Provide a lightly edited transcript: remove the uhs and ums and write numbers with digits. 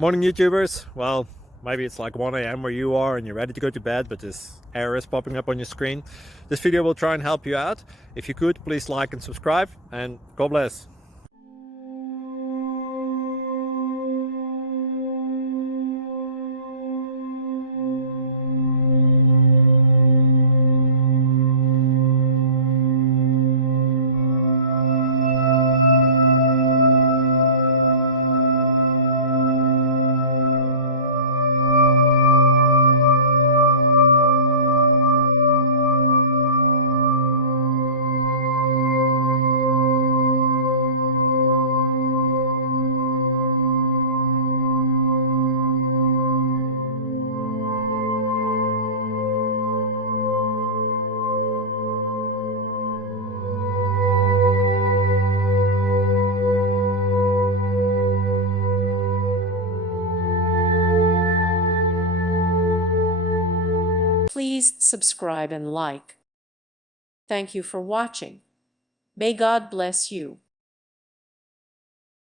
Morning YouTubers. Well, maybe it's like 1 a.m. where you are and you're ready to go to bed, but this error is popping up on your screen. This video will try and help you out. If you could, please like and subscribe, and God bless. Please subscribe and like. Thank you for watching. May God bless you.